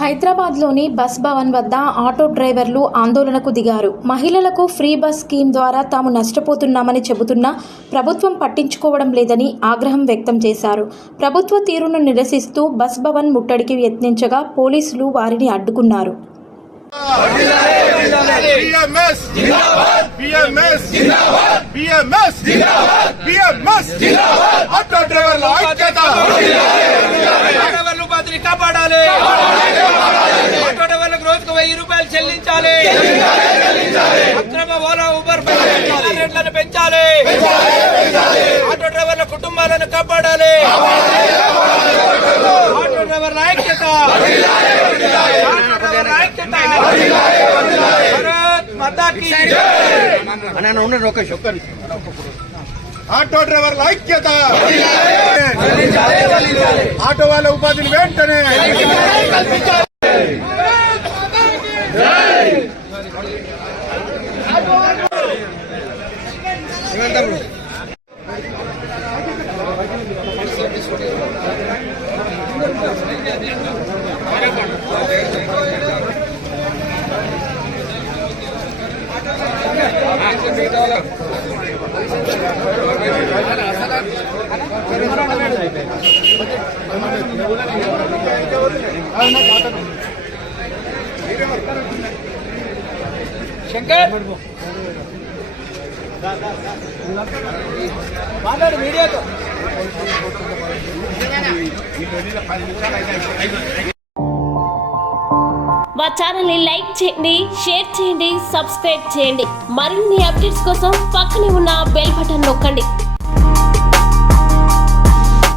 హైదరాబాద్లోని బస్ భవన్ వద్ద ఆటో డ్రైవర్లు ఆందోళనకు దిగారు. మహిళలకు ఫ్రీ బస్ స్కీమ్ ద్వారా తాము నష్టపోతున్నామని చెబుతున్నా ప్రభుత్వం పట్టించుకోవడం లేదని ఆగ్రహం వ్యక్తం చేశారు. ప్రభుత్వ తీరును నిరసిస్తూ బస్ భవన్ ముట్టడికి యత్నించగా పోలీసులు వారిని అడ్డుకున్నారు. రోజుకు 1000 రూపాయలు చెల్లించాలి. అక్రమ ఓలా ఊబర్ రేట్లను పెంచాలి. ఆటో డ్రైవర్ల కుటుంబాలను కాపాడాలి. ఆటో డ్రైవర్ల ఐక్యత. భారత్ మాతా కీ జై. ఆటో డ్రైవర్ల ఐక్యత. ఆటో వాళ్ళ ఉపాధిని వెంటనే శంకర్ మాట్లాడు మీడియాతో. మా ఛానల్ని లైక్ చేయండి, షేర్ చేయండి, సబ్స్క్రైబ్ చేయండి. మరిన్ని అప్డేట్స్ కోసం పక్కనే ఉన్న బెల్ బటన్ నొక్కండి.